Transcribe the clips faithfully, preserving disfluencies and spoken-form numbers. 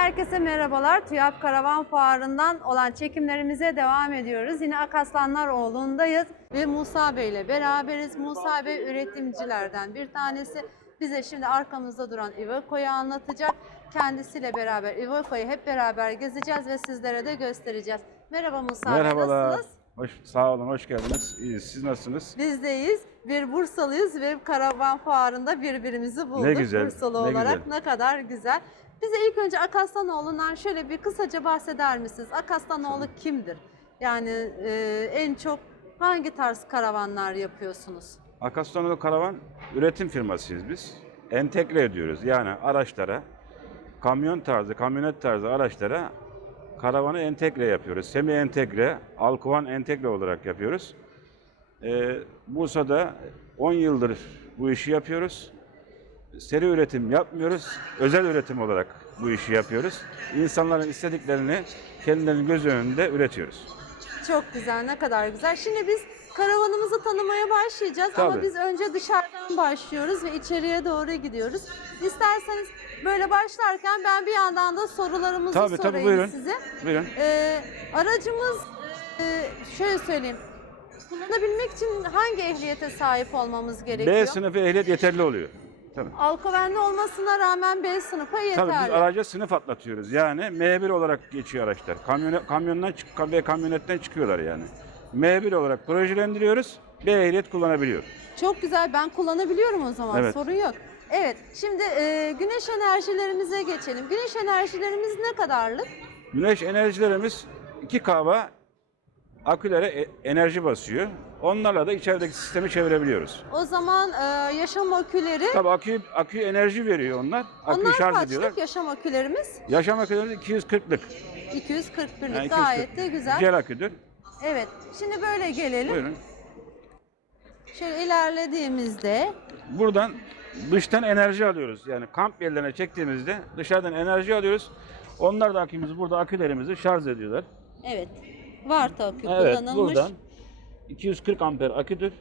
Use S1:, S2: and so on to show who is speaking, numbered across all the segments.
S1: Herkese merhabalar. TÜYAP Karavan Fuarı'ndan olan çekimlerimize devam ediyoruz. Yine Akaslanlaroğlu'ndayız ve Musa Bey ile beraberiz. Musa Bey üretimcilerden bir tanesi. Bize şimdi arkamızda duran Iveco'yu anlatacak. Kendisiyle beraber Iveco'yu hep beraber gezeceğiz ve sizlere de göstereceğiz. Merhaba Musa Bey,
S2: Merhabalar.
S1: nasılsınız?
S2: Hoş, sağ olun, hoş geldiniz. İyiyiz. Siz nasılsınız?
S1: Biz de iyiyiz. Bir Bursalıyız ve Karavan Fuarı'nda birbirimizi bulduk.
S2: Ne güzel,
S1: Bursalı
S2: ne
S1: olarak
S2: güzel.
S1: ne kadar güzel. Bize ilk önce Akaslanoğlu'ndan şöyle bir kısaca bahseder misiniz? Akaslanoğlu kimdir? Yani e, en çok hangi tarz karavanlar yapıyorsunuz?
S2: Akaslanoğlu Karavan üretim firmasıyız biz. Entegre ediyoruz. Yani araçlara, kamyon tarzı, kamyonet tarzı araçlara karavanı entegre yapıyoruz. Semi entegre, alkovan entegre olarak yapıyoruz. Ee, Bursa'da on yıldır bu işi yapıyoruz. Seri üretim yapmıyoruz. Özel üretim olarak bu işi yapıyoruz. İnsanların istediklerini kendilerinin göz önünde üretiyoruz.
S1: Çok güzel, ne kadar güzel. Şimdi biz karavanımızı tanımaya başlayacağız ama
S2: Tabii.
S1: biz önce dışarıdan başlıyoruz ve içeriye doğru gidiyoruz. İsterseniz böyle başlarken ben bir yandan da sorularımızı
S2: Tabii,
S1: sorayım
S2: tabii, buyurun.
S1: size.
S2: Buyurun.
S1: Ee, aracımız e, şöyle söyleyeyim. Kullanabilmek için hangi ehliyete sahip olmamız gerekiyor?
S2: B sınıfı ehliyet yeterli oluyor. Tabii.
S1: Alkovenli olmasına rağmen B sınıfa yeterli.
S2: Tabii biz araca sınıf atlatıyoruz. Yani M bir olarak geçiyor araçlar. Kamyon, kamyondan çık, B kamyonetten çıkıyorlar yani. M bir olarak projelendiriyoruz. B ehliyet kullanabiliyor.
S1: Çok güzel, ben kullanabiliyorum o zaman,
S2: Evet.
S1: sorun yok. Evet, şimdi e, güneş enerjilerimize geçelim. Güneş enerjilerimiz ne kadarlık?
S2: Güneş enerjilerimiz iki kahva akülere e- enerji basıyor. Onlarla da içerideki sistemi çevirebiliyoruz.
S1: O zaman e, yaşam aküleri,
S2: Tabii akü, akü enerji veriyor onlar. Aküyü
S1: onlar
S2: şarj ediyorlar.
S1: kaçlık yaşam akülerimiz?
S2: Yaşam aküleri iki yüz kırklık.
S1: iki yüz kırk birlik,
S2: Yani
S1: gayet de güzel.
S2: Jel aküdür.
S1: Evet, şimdi böyle gelelim.
S2: Buyurun.
S1: Şöyle ilerlediğimizde,
S2: Buradan dıştan enerji alıyoruz. Yani kamp yerlerine çektiğimizde dışarıdan enerji alıyoruz. Onlar da akümüzü burada akülerimizi şarj ediyorlar.
S1: evet, Varta akü
S2: Evet,
S1: kullanılmış.
S2: buradan iki yüz kırk amper aküdür.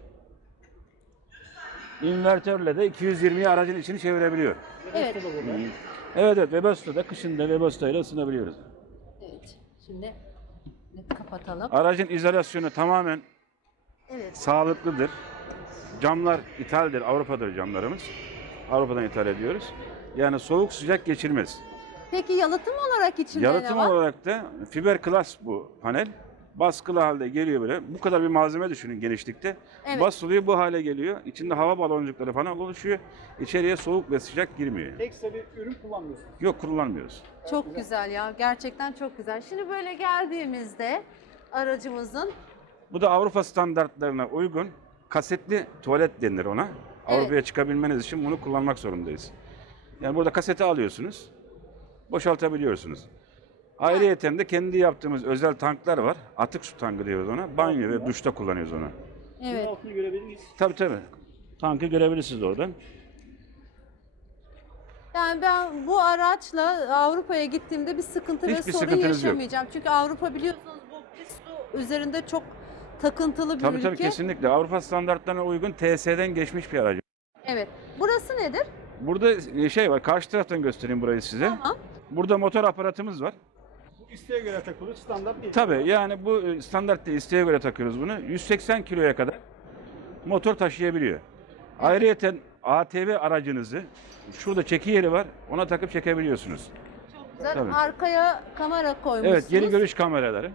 S2: İnvertörle de iki yüz yirmiye aracın içini çevirebiliyor.
S1: Evet,
S2: Evet, evet. Webasto'da kışın da Webasto ile ısınabiliyoruz.
S1: evet. Şimdi kapatalım.
S2: Aracın izolasyonu tamamen
S1: Evet.
S2: sağlıklıdır. Camlar ithaldir, Avrupa'dır camlarımız. Avrupa'dan ithal ediyoruz. Yani soğuk sıcak geçirmez.
S1: Peki yalıtım olarak içinde
S2: Yalıtım
S1: ne var?
S2: olarak da fiberglass bu panel. Baskılı halde geliyor böyle. Bu kadar bir malzeme düşünün genişlikte.
S1: Evet.
S2: Basılıyor, bu hale geliyor. İçinde hava baloncukları falan oluşuyor. İçeriye soğuk ve sıcak girmiyor.
S3: Ekstra bir ürün kullanmıyorsunuz.
S2: Yok, kullanmıyoruz.
S1: Çok güzel ya, gerçekten çok güzel. Şimdi böyle geldiğimizde aracımızın,
S2: Bu da Avrupa standartlarına uygun kasetli tuvalet denir ona. Avrupa'ya çıkabilmeniz için bunu kullanmak zorundayız. Yani burada kaseti alıyorsunuz, boşaltabiliyorsunuz. Ayrıyeten de kendi yaptığımız özel tanklar var. Atık su tankı diyoruz ona. Banyo ve duşta kullanıyoruz onu.
S3: Bunun
S1: evet.
S3: altını görebilir miyiz?
S2: Tabii tabii. Tankı görebilirsiniz oradan.
S1: Yani ben bu araçla Avrupa'ya gittiğimde bir sıkıntı ve
S2: Hiçbir
S1: sorun
S2: sıkıntınız yok.
S1: yaşamayacağım. Çünkü Avrupa biliyorsunuz bu pis su üzerinde çok takıntılı bir
S2: Tabii
S1: ülke.
S2: tabii, kesinlikle. Avrupa standartlarına uygun T S'den geçmiş bir aracı.
S1: Evet. Burası nedir?
S2: Burada şey var, karşı taraftan göstereyim burayı size.
S1: Tamam.
S2: Burada motor aparatımız var.
S3: Bu isteğe göre takılır, standart değil.
S2: Tabii, yani bu e, standart değil, isteğe göre takıyoruz bunu. yüz seksen kiloya kadar motor taşıyabiliyor. Ayrıyeten A T V aracınızı, şurada çeki yeri var, ona takıp çekebiliyorsunuz.
S1: Güzel.
S2: Tabii.
S1: Arkaya kamera koymuşsunuz.
S2: Evet, geri görüş kameraları.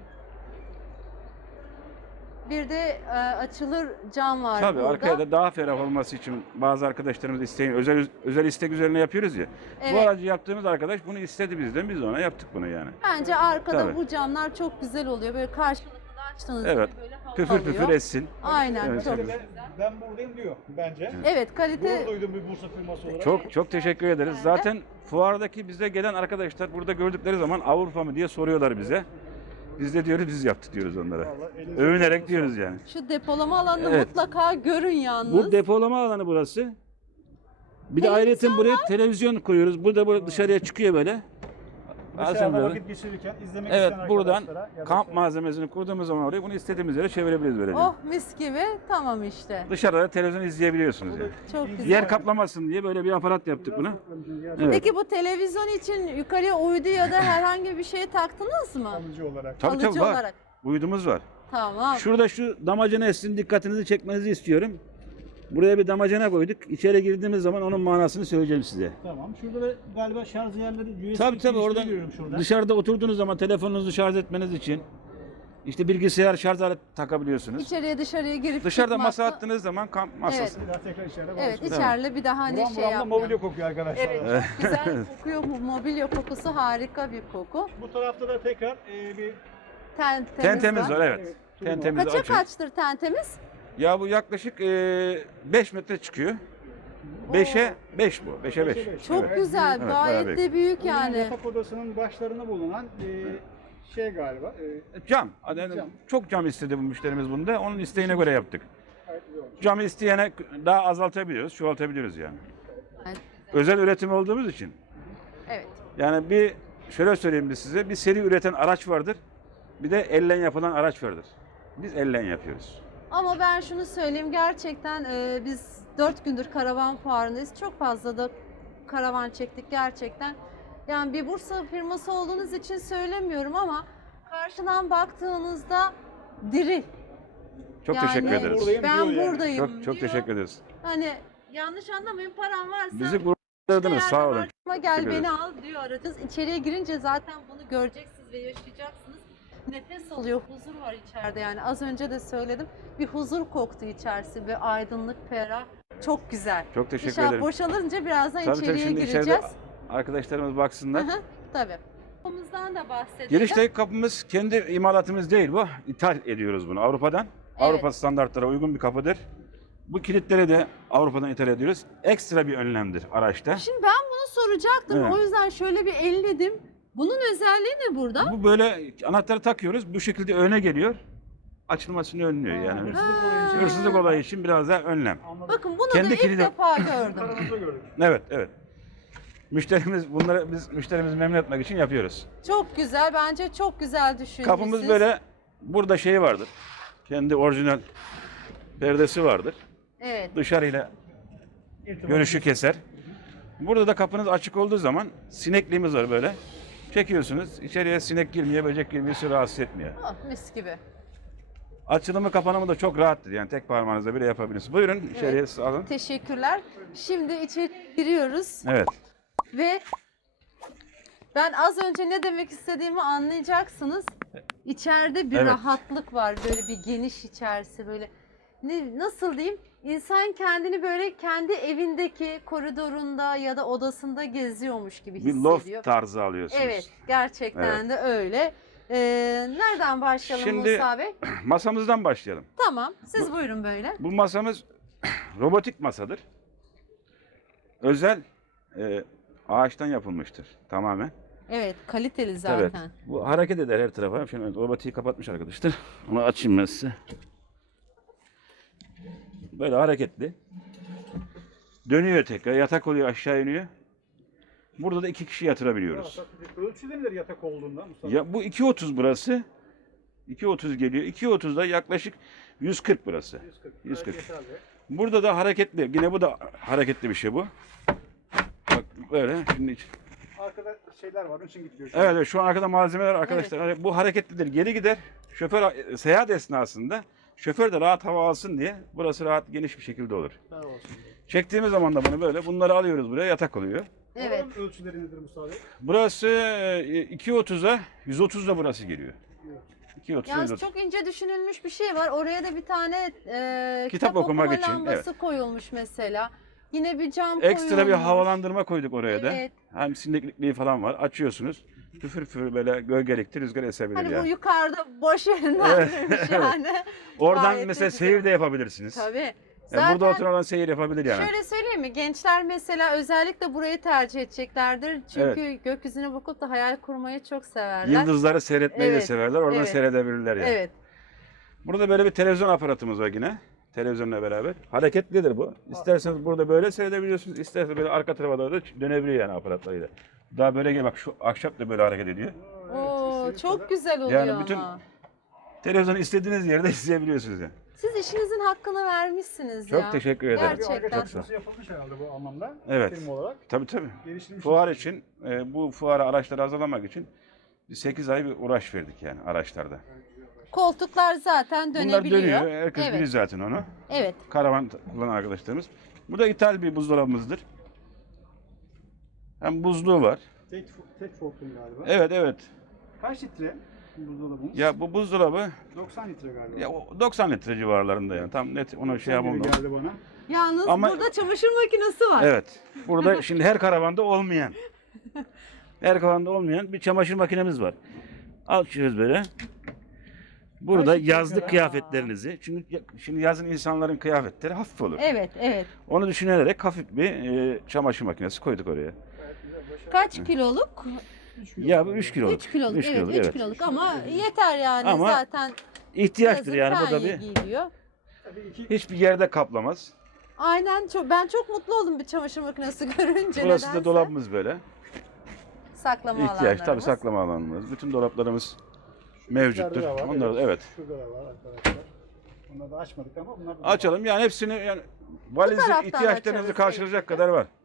S1: Bir de e, açılır cam var
S2: Tabii,
S1: burada.
S2: arkaya da daha ferah olması için bazı arkadaşlarımız isteğin, özel özel istek üzerine yapıyoruz ya. Bu
S1: Evet.
S2: aracı yaptığımız arkadaş bunu istedi bizden, biz de ona yaptık bunu yani.
S1: Bence arkada
S2: Tabii.
S1: bu camlar çok güzel oluyor. Böyle karşılıklı açtığınızda
S2: Evet,
S1: böyle hava
S2: püfür
S1: alıyor.
S2: püfür essin.
S1: Aynen,
S2: Evet,
S1: çok
S2: tabii.
S1: güzel.
S3: Ben, ben buradayım diyor bence.
S1: Evet, kalite
S3: Gurur duydum bir Bursa firması olarak.
S2: Çok çok teşekkür ederiz. Zaten fuardaki bize gelen arkadaşlar burada gördükleri zaman Avrupa mı diye soruyorlar bize. Biz de diyoruz, biz yaptık diyoruz onlara.
S3: Vallahi elinize
S2: Övünerek
S3: sağlık.
S2: diyoruz yani.
S1: şu depolama alanını
S2: Evet.
S1: mutlaka görün yalnız.
S2: Bu depolama alanı burası. Bir de
S1: Televizyon
S2: ayrıca buraya televizyon koyuyoruz. Burada böyle dışarıya çıkıyor böyle.
S3: Dışarıda
S2: Aslında-
S3: vakit geçirirken izlemek
S2: Evet,
S3: isteyen
S2: buradan
S3: arkadaşlara ya da
S2: kamp
S3: şey-
S2: malzemesini kurduğumuz zaman oraya bunu istediğimiz yere çevirebiliriz böylece.
S1: Oh mis gibi tamam işte.
S2: Dışarıda da televizyon izleyebiliyorsunuz yani.
S1: Çok güzel.
S2: Yer kaplamasın diye böyle bir aparat yaptık bunu. Evet.
S1: Peki bu televizyon için yukarıya uydu ya da herhangi bir şey taktınız mı?
S3: Kalıcı olarak.
S2: Tabii
S1: Alıcı
S2: tabii var.
S1: olarak.
S2: Uydumuz var.
S1: Tamam.
S2: Şurada şu damacana sizin dikkatinizi çekmenizi istiyorum. Buraya bir damacana koyduk. İçeri girdiğimiz zaman onun manasını söyleyeceğim size.
S3: Tamam. Şurada da galiba şarj yerleri U S B
S2: Tabii tabii
S3: girişleri
S2: oradan
S3: görüyorum şurada.
S2: dışarıda oturduğunuz zaman telefonunuzu şarj etmeniz için işte bilgisayar şarj aleti takabiliyorsunuz.
S1: İçeriye dışarıya girip
S2: Dışarıda
S1: çıkmakla-
S2: masa attığınız zaman kamp masası.
S3: Bir daha tekrar içeride
S1: Evet
S3: buluşuruz.
S1: içeride bir daha hani
S3: Buram
S1: şey
S3: buram da
S1: yapmıyor.
S3: mobilya kokuyor arkadaşlar.
S1: Evet çok güzel kokuyor. Bu mobilya kokusu harika bir koku.
S3: Bu tarafta da tekrar e, bir
S1: Tentemiz
S2: Tentemiz var evet.
S3: Evet,
S2: Tentemizi
S1: Kaça
S2: açın.
S1: kaçtır tentemiz?
S2: Ya bu yaklaşık beş metre çıkıyor. beşe beş bu. beşe beş.
S3: beş.
S1: Çok
S3: Evet.
S1: güzel.
S2: Evet,
S1: gayet
S2: bayağı
S1: de büyük
S3: Bu yani
S1: yani.
S3: yatak odasının başlarına bulunan e, şey galiba. E,
S2: Cam. Yani
S3: Cam.
S2: Çok cam istedi bu müşterimiz bunda. Onun isteğine göre yaptık.
S3: gayet güzel olmuş.
S2: Camı isteyene daha azaltabiliyoruz, çoğaltabiliyoruz yani.
S1: Evet.
S2: Özel üretim olduğumuz için.
S1: Evet.
S2: Yani bir şöyle söyleyeyim de size, bir seri üreten araç vardır. Bir de ellen yapılan araç vardır. Biz ellen yapıyoruz.
S1: Ama ben şunu söyleyeyim gerçekten e, biz dört gündür karavan fuarındayız. Çok fazla da karavan çektik gerçekten. Yani bir Bursa firması olduğunuz için söylemiyorum ama karşıdan baktığınızda diri.
S2: Çok
S1: Yani
S2: teşekkür ederiz.
S3: Buradayım
S1: Ben
S3: diyor yani.
S1: buradayım
S2: Çok çok
S1: diyor.
S2: teşekkür ederiz.
S1: Hani yanlış anlamayın param varsa
S2: Bizi gururladınız,
S1: işte
S2: sağ
S1: yerde
S2: olun.
S1: var, gel
S2: Teşekkür
S1: beni
S2: ederiz.
S1: al diyor aracınız. İçeriye girince zaten bunu göreceksiniz ve yaşayacaksınız. Nefes alıyor, huzur var içeride yani. Az önce de söyledim. Bir huzur koktu içerisi, bir aydınlık, ferah. Çok güzel.
S2: Çok teşekkür
S1: İnşallah
S2: ederim.
S1: boşalınca birazdan
S2: Tabii tabii
S1: içeriye
S2: şimdi
S1: gireceğiz.
S2: içeride arkadaşlarımız baksınlar.
S1: Hı hı, tabii. Kapımızdan da bahsedelim.
S2: Girişteki kapımız kendi imalatımız değil bu. İthal ediyoruz bunu Avrupa'dan.
S1: Evet.
S2: Avrupa standartlara uygun bir kapıdır. Bu kilitleri de Avrupa'dan ithal ediyoruz. Ekstra bir önlemdir araçta.
S1: Şimdi ben bunu soracaktım.
S2: Evet.
S1: O yüzden şöyle bir elledim. Bunun özelliği ne burada?
S2: Bu böyle anahtarı takıyoruz. Bu şekilde öne geliyor. Açılmasını önlüyor yani.
S3: Hırsızlık olayı için.
S2: Hırsızlık olayı için biraz daha önlem.
S3: Anladım.
S1: Bakın bunu
S2: Kendi
S1: da ilk
S2: kilidi-
S1: defa gördüm.
S3: Aramızda gördük.
S2: Evet, evet. Müşterimiz bunları biz müşterimizi memnun etmek için yapıyoruz.
S1: Çok güzel. Bence çok güzel düşünmüşsünüz.
S2: Kapımız böyle burada şey vardır. Kendi orijinal perdesi vardır.
S1: Evet.
S2: Dışarıyla
S3: İrtibat.
S2: görüşü keser. Burada da kapınız açık olduğu zaman sinekliğimiz var böyle. Çekiyorsunuz. İçeriye sinek girmiyor, böcek girmiyor, sizi rahatsız etmiyor.
S1: Oh, mis gibi.
S2: Açılımı kapanımı da çok rahattır. Yani tek parmağınızla bile yapabilirsiniz. Buyurun içeriye
S1: Evet.
S2: alın.
S1: Teşekkürler. Şimdi içeri giriyoruz
S2: Evet.
S1: ve ben az önce ne demek istediğimi anlayacaksınız. İçeride bir
S2: Evet.
S1: rahatlık var. Böyle bir geniş içerisi böyle. Ne, nasıl diyeyim? İnsan kendini böyle kendi evindeki koridorunda ya da odasında geziyormuş gibi
S2: Bir
S1: hissediyor.
S2: loft tarzı alıyorsunuz.
S1: Evet, gerçekten de öyle. Ee, nereden başlayalım
S2: Şimdi-
S1: Musa Bey?
S2: Masamızdan başlayalım.
S1: Tamam, siz buyurun böyle.
S2: Bu masamız robotik masadır. Özel e, ağaçtan yapılmıştır tamamen.
S1: Evet, kaliteli
S2: Evet.
S1: zaten.
S2: Bu hareket eder her tarafa. Şimdi robotiği kapatmış arkadaşlar. Onu açayım ben size. Böyle hareketli. Dönüyor tekrar. Yatak oluyor, aşağı iniyor. Burada da iki kişi yatırabiliyoruz.
S3: Ölçüde nedir yatak olduğunda Mustafa?
S2: Ya bu iki otuz burası. iki otuz geliyor. iki otuzda yaklaşık yüz kırk burası.
S3: yüz kırk.
S2: yüz kırk.
S3: Gayet yeterli.
S2: Burada da hareketli. Yine bu da hareketli bir şey bu. Bak böyle. Şimdi iç-
S3: Arkada şeyler var, onun için gidiyor.
S2: Evet, evet, şu an arkada malzemeler arkadaşlar. Hani bu hareketlidir. Geri gider. Şoför e, seyahat esnasında şoför de rahat hava alsın diye burası rahat geniş bir şekilde olur.
S3: Sağ olsun.
S2: Çektiğimiz zaman da bunu böyle bunları alıyoruz buraya, yatak oluyor.
S1: Evet.
S3: Oranın ölçüleri nedir Mustafa Bey?
S2: Burası e, iki otuza yüz otuz da burası geliyor. iki otuza yüz
S1: Yalnız
S2: otuz.
S1: çok ince düşünülmüş bir şey var. Oraya da bir tane e,
S2: Kitap okumak için,
S1: lambası koyulmuş mesela. Yine bir cam
S2: Ekstra bir
S1: koyulmuş.
S2: havalandırma koyduk oraya da.
S1: Evet.
S2: Hem sineklikliği falan var. Açıyorsunuz. Püfür püfür böyle gölgelikti, rüzgar esebilir
S1: Hani
S2: yani.
S1: bu yukarıda boş yerinden
S2: Evet.
S1: demiş yani.
S2: Oradan
S1: Gayet de
S2: mesela
S1: güzel.
S2: seyir de yapabilirsiniz.
S1: Tabii.
S2: Yani
S1: Zaten
S2: burada oturan seyir yapabilir yani.
S1: şöyle söyleyeyim mi? Gençler mesela özellikle burayı tercih edeceklerdir. Çünkü gökyüzüne bakıp da hayal kurmayı çok severler.
S2: Yıldızları seyretmeyi de
S1: Evet,
S2: severler. Oradan
S1: evet.
S2: seyredebilirler yani.
S1: Evet.
S2: Burada böyle bir televizyon aparatımız var yine. Televizyonla beraber. Hareketlidir bu. İsterseniz burada böyle seyredebiliyorsunuz. İsterseniz böyle arka tarafa doğru da dönebiliyor yani aparatlarıyla. Daha böyle gel bak, şu ahşap da böyle hareket ediyor.
S1: Oo, çok güzel oluyor
S2: Yani bütün
S1: ama.
S2: televizyonu istediğiniz yerde izleyebiliyorsunuz yani.
S1: Siz işinizin hakkını vermişsiniz
S2: Çok
S1: ya.
S2: teşekkür ederim.
S3: Bir arka
S1: Gerçekten.
S3: çalışması yapılmış herhalde bu anlamda.
S2: Evet.
S3: Firma olarak.
S2: Tabii tabii.
S3: Geliştirilmiş.
S2: Fuar için, e, bu fuara araçları hazırlamak için sekiz ay bir uğraş verdik yani araçlarda.
S1: Koltuklar zaten
S2: Bunlar
S1: dönebiliyor.
S2: dönüyor. Herkes
S1: Evet.
S2: biliyor zaten onu.
S1: Evet.
S2: Karavan kullanan arkadaşlarımız. Bu da ithal bir buzdolabımızdır. Hem buzluğu var.
S3: Tek, tek fortun galiba.
S2: Evet evet.
S3: Kaç litre buzdolabımız?
S2: Ya bu buzdolabı
S3: doksan litre galiba.
S2: ya o doksan litre civarlarında yani. Tam net onu şey
S3: doksan gibi
S2: yapamam.
S3: geldi bana.
S1: Yalnız
S2: Ama-
S1: burada çamaşır makinesi var.
S2: Evet. Burada şimdi her karavanda olmayan, her karavanda olmayan bir çamaşır makinemiz var. Açıyoruz böyle. Burada
S3: Kaç litre
S2: yazlık
S3: kadar?
S2: kıyafetlerinizi, çünkü ya- şimdi yazın insanların kıyafetleri hafif olur.
S1: Evet, evet.
S2: Onu düşünerek hafif bir e, çamaşır makinesi koyduk oraya.
S1: Kaç kiloluk?
S2: Ya bu üç kiloluk.
S1: üç kiloluk.
S2: Üç
S1: evet,
S2: kiloluk,
S1: üç
S2: evet.
S1: kiloluk ama yeter yani
S2: Ama
S1: zaten.
S2: İhtiyaçtır
S1: yazın
S2: yani, bu da
S1: penye
S2: bir
S1: giyiliyor.
S3: Tabii iki
S2: hiçbir yerde kaplamaz.
S1: Aynen, çok, ben çok mutlu oldum bir çamaşır makinesi görünce.
S2: Burası
S1: nedense.
S2: da dolabımız böyle.
S1: Saklama
S2: İhtiyaç tabii,
S1: alanlarımız.
S2: saklama alanımız. Bütün dolaplarımız mevcuttur.
S3: içeride de var,
S2: Onlar da evet.
S3: Şurada da var arkadaşlar. Bunları da açmadık ama bunlar da
S2: Açalım yani hepsini, yani valizlik
S1: taraftan
S2: ihtiyaçlarınızı
S1: açarız
S2: karşılayacak
S1: belki de.
S2: kadar var.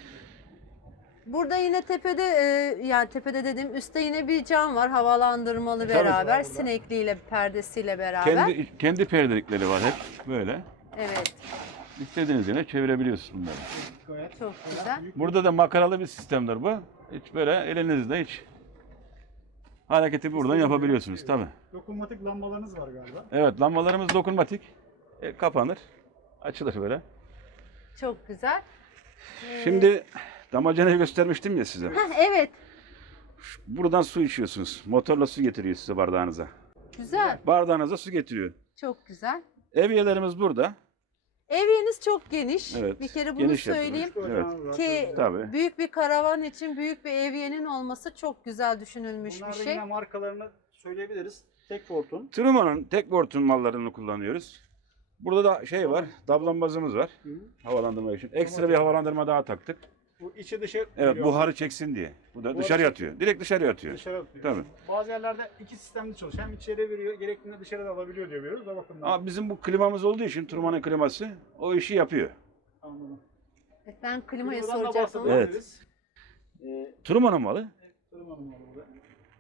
S1: Burada yine tepede e, yani tepede dediğim üstte yine bir cam var havalandırmalı
S2: Tabii.
S1: beraber,
S3: Var burada.
S1: sinekliyle perdesiyle beraber.
S2: Kendi kendi perdelikleri var hep böyle.
S1: Evet,
S2: İstediğiniz yere çevirebiliyorsunuz bunları.
S3: gayet
S1: çok güzel.
S2: Burada da makaralı bir sistemdir bu. Hiç böyle elinizde hiç hareketi buradan yapabiliyorsunuz tabii.
S3: dokunmatik lambalarınız var galiba.
S2: Evet, lambalarımız dokunmatik. E, kapanır, açılır böyle.
S1: Çok güzel.
S2: Şimdi damacanayı göstermiştim ya size.
S1: Heh, evet,
S2: Buradan su içiyorsunuz. Motorla su getiriyor size bardağınıza.
S1: güzel.
S2: Bardağınıza su getiriyor.
S1: Çok güzel.
S2: Evyelerimiz burada.
S1: Eviniz çok geniş.
S2: Evet,
S1: Bir kere bunu
S2: geniş
S1: söyleyeyim.
S2: yapılmış.
S3: Ocağınız var,
S1: Ki
S2: Tabii.
S1: büyük bir karavan için büyük bir evyenin olması çok güzel düşünülmüş
S3: Bunlar
S1: bir
S3: da
S1: şey.
S3: yine markalarını söyleyebiliriz. Tek fortun.
S2: Truman'ın tek bortun mallarını kullanıyoruz. Burada da şey var, dablambazımız var. Havalandırma için. Ekstra bir havalandırma daha taktık.
S3: Bu içi dışı
S2: Evet,
S3: geliyor.
S2: buharı çeksin diye. Bu da
S3: Buharı
S2: dışarı
S3: çek-
S2: atıyor. Direkt dışarı atıyor.
S3: Dışarı atıyor.
S2: Tabii.
S3: Bazı yerlerde iki sistemli çalışıyor. Hem içeri veriyor, gerektiğinde dışarı da alabiliyor diyor biliyoruz. O bakımdan.
S2: Ama bizim bu klimamız olduğu için Truman'ın kliması o işi yapıyor.
S3: Anladım.
S1: Evet, ben klimayı
S3: Klimadan da
S1: soracaktım ama.
S3: bahsedebiliriz. Ee,
S2: Truman'ın malı.
S3: Tırım Hanım var burada.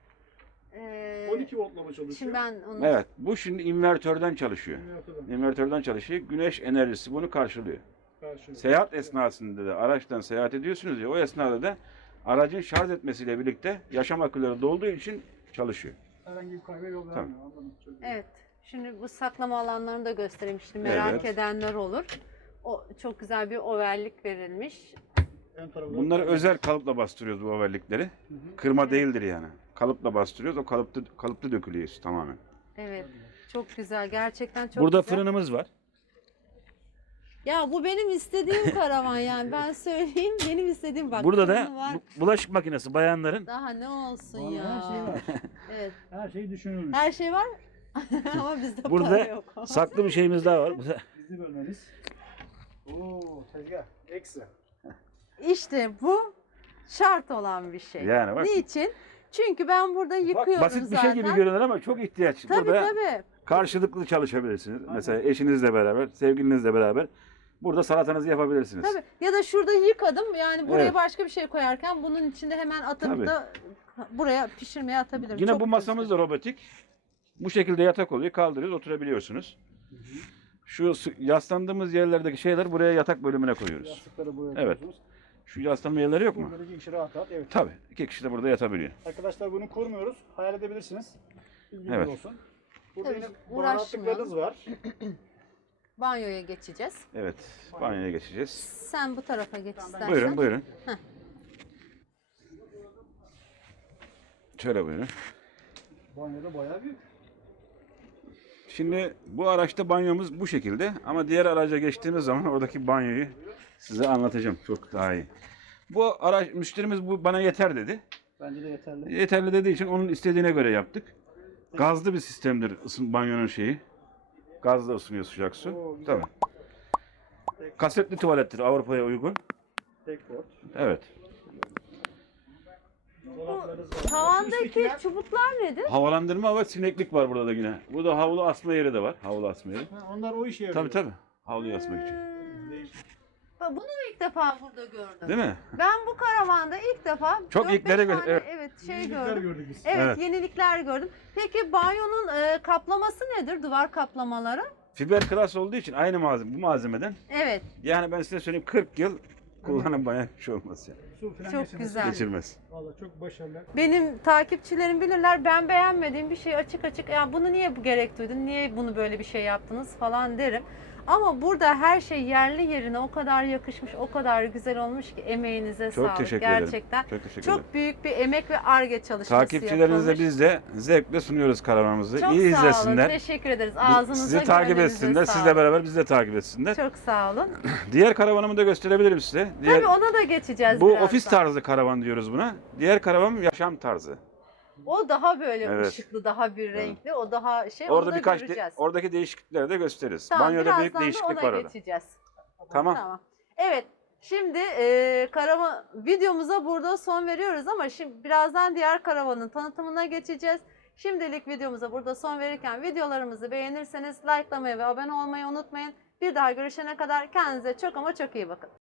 S1: Ee,
S3: on iki voltla mı çalışıyor?
S1: Şimdi ben onu
S2: Evet, bu şimdi invertörden çalışıyor.
S3: Inverter'dan
S2: İnvertörden çalışıyor. Güneş enerjisi bunu karşılıyor.
S3: karşılıyor.
S2: Seyahat esnasında da araçtan seyahat ediyorsunuz ya, o esnada da aracın şarj etmesiyle birlikte yaşam aküleri dolduğu için çalışıyor.
S3: Herhangi bir kayba yol vermiyor. Anladım. Çok güzel.
S1: Evet. Şimdi bu saklama alanlarını da göstereyim şimdi merak
S2: Evet.
S1: edenler olur. O çok güzel bir ovallik verilmiş.
S3: Ön tarafı da-
S2: Bunları özel kalıpla bastırıyoruz bu overlikleri. Kırma değildir yani. Kalıpla bastırıyoruz. O kalıpta kalıpta dökülüyor tamamen.
S1: Evet. Çok güzel. Gerçekten çok
S2: Burada
S1: güzel.
S2: fırınımız var.
S1: Ya bu benim istediğim karavan yani. Ben söyleyeyim benim istediğim bak.
S2: Burada
S1: fırını
S2: da
S1: var.
S2: bu- bulaşık makinesi bayanların.
S1: Daha ne olsun
S3: Vallahi
S1: ya.
S3: her şey var.
S1: Evet.
S3: Her şey düşünülmüş.
S1: Her şey var ama bizde para
S2: Burada
S1: yok.
S2: saklı bir şeyimiz daha var. Burada
S3: Bizi bölmeniz. Oo tezgah. Ekstra.
S1: İşte bu şart olan bir şey.
S2: Yani bak-
S1: Niçin? Çünkü ben burada yıkıyorum
S2: basit bir
S1: zaten.
S2: şey gibi görünür ama çok ihtiyaç.
S1: Tabii
S2: Burada
S1: tabii.
S2: karşılıklı çalışabilirsiniz. Mesela eşinizle beraber, sevgilinizle beraber burada salatanızı yapabilirsiniz.
S1: Tabii. Ya da şurada yıkadım yani buraya
S2: Evet.
S1: başka bir şey koyarken bunun içinde hemen atıp
S2: Tabii.
S1: da buraya pişirmeye atabilirim.
S2: Yine
S1: Çok
S2: bu masamız da robotik. Bu şekilde yatak oluyor. Kaldırıyoruz, oturabiliyorsunuz. Şu su- yaslandığımız yerlerdeki şeyler buraya yatak bölümüne koyuyoruz.
S3: Yastıkları buraya
S2: Evet.
S3: koyuyorsunuz.
S2: Şu yaslanma yerleri yok mu?
S3: Bunları iki kişi rahat rahat. Evet.
S2: Tabii. İki kişi de burada yatabiliyor.
S3: Arkadaşlar bunu kurmuyoruz. Hayal edebilirsiniz. Bilginiz
S2: Evet.
S3: olsun. Burada
S1: Tabii,
S3: yine
S1: uğraşmayalım.
S3: baharatlıklarınız var.
S1: Banyoya geçeceğiz.
S2: Evet. Banyoya geçeceğiz.
S1: Sen bu tarafa geç istersen.
S2: Buyurun, buyurun.
S1: Heh.
S2: Şöyle buyurun.
S3: Banyoda bayağı büyük.
S2: Şimdi bu araçta banyomuz bu şekilde ama diğer araca geçtiğimiz zaman oradaki banyoyu size anlatacağım çok daha iyi. Bu araç müşterimiz bu bana yeter dedi.
S3: Bence de yeterli.
S2: Yeterli dediği için onun istediğine göre yaptık. Gazlı bir sistemdir ısın banyonun şeyi. Gazla ısınıyor sıcak su.
S3: Oo, güzel.
S2: Tabii. Kasetli tuvalettir Avrupa'ya uygun.
S3: Tek port.
S2: Evet.
S3: Dolaplarınız var.
S1: Bu tavandaki
S3: Üsttekiler-
S1: çubuklar nedir?
S2: Havalandırma var, sineklik var burada da yine. Burada havlu asma yeri de var. Havlu asma yeri.
S3: Ha, onlar o işe yarıyor.
S2: Tabii tabii. Havluyu asmak için.
S3: Değişik.
S1: Bak, bunu ilk defa burada gördüm.
S2: Değil mi?
S1: Ben bu karavanda ilk defa
S2: Çok
S1: dört beş
S2: ilklere gö-
S1: tane,
S2: evet.
S1: evet, şey
S3: Yenilikler
S1: gördüm.
S3: gördük biz.
S1: Evet,
S2: Evet.
S1: yenilikler gördüm. Peki banyonun e, kaplaması nedir? Duvar kaplamaları?
S2: Fiberglass olduğu için aynı malzeme, bu malzemeden.
S1: Evet,
S2: Yani ben size söyleyeyim kırk yıl kullanım bayağı bir şey olmaz yani.
S3: Su falan
S1: çok
S3: geçirmesi.
S1: güzel.
S2: Geçirmez.
S3: Valla çok başarılı.
S1: benim takipçilerim bilirler, ben beğenmediğim bir şey açık açık ya bunu niye bu gerek duydun, niye bunu böyle bir şey yaptınız falan derim. Ama burada her şey yerli yerine o kadar yakışmış, o kadar güzel olmuş ki emeğinize
S2: Çok
S1: sağlık
S2: teşekkür ederim.
S1: gerçekten.
S2: Çok teşekkür
S1: Çok
S2: ederim.
S1: büyük bir emek ve Ar-Ge çalışması
S2: Takipçilerinize
S1: yapılmış.
S2: biz de zevkle sunuyoruz karavanımızı.
S1: Çok
S2: İyi
S1: sağ olun,
S2: izlesinler.
S1: teşekkür ederiz.
S2: Biz-
S1: Ağzınıza,
S2: Sizi takip
S1: gönlünüze
S2: etsinler.
S1: sağlık.
S2: Sizle beraber bizi de takip etsinler.
S1: Çok sağ olun.
S2: Diğer karavanımı da gösterebilirim size. Diğer,
S1: Tabii ona da geçeceğiz
S2: bu
S1: birazdan.
S2: ofis tarzı karavan diyoruz buna. Diğer karavan yaşam tarzı.
S1: O daha böyle
S2: Evet.
S1: ışıklı, daha bir renkli, o daha şey, onu
S2: Orada
S1: da
S2: birkaç de-
S1: göreceğiz.
S2: oradaki değişiklikleri de gösteririz.
S1: Tamam,
S2: Banyoda büyük
S1: birazdan da
S2: değişiklik
S1: ona
S2: var orada.
S1: geçeceğiz.
S2: Tamam.
S1: Tamam. Evet, şimdi e, karavan videomuza burada son veriyoruz ama şimdi birazdan diğer karavanın tanıtımına geçeceğiz. Şimdilik videomuza burada son verirken videolarımızı beğenirseniz likelamayı ve abone olmayı unutmayın. Bir daha görüşene kadar kendinize çok ama çok iyi bakın.